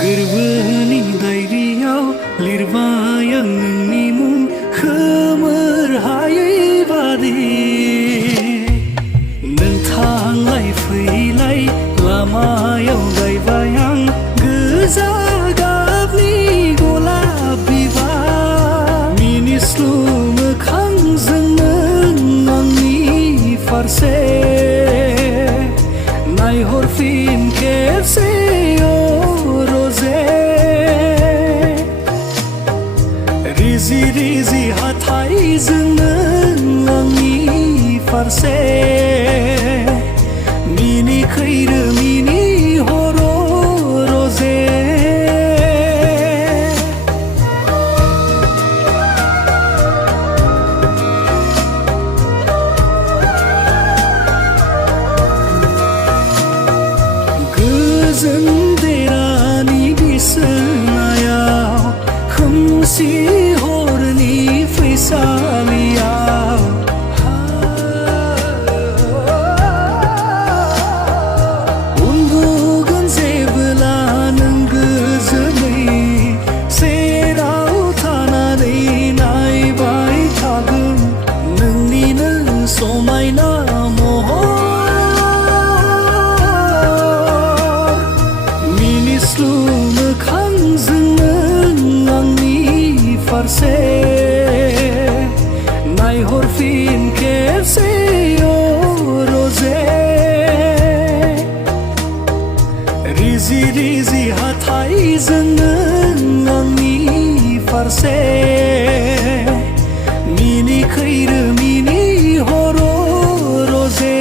गोरबोनि दायरियाव लिरबाय आं नोंनि मुं खोमोर हायै बादि नों थांलाय फैलाय लामायाव गायबाय आं गोजा गाबनि गलाब बिबार मिनिस्लु मोखांजों नों आंनि फारसे नायहरफिन खेबसे रिजि रिजि हाथाइजों नों आंनि फारसे मिनिखैरो मिनिहर रजे गोजोन देरानि बिसनायाव खोमसि हरनि फैसालियाव उन्दुगोन जेबोला नों गोजोनै सेराव थानानै नायबाय थागोन नोंनिनो समायना महर मिनिस्लु मोखांजों फारसे नायहरफिन खेबसे रजे रिजि रिजि हाथाइजों नों आंनि फारसे मिनिखैरो मिनिहर रजे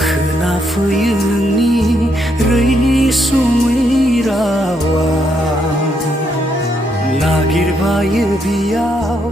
खोनाफैयो नोंनि रैसुमै रावा नागिरबायो बियाव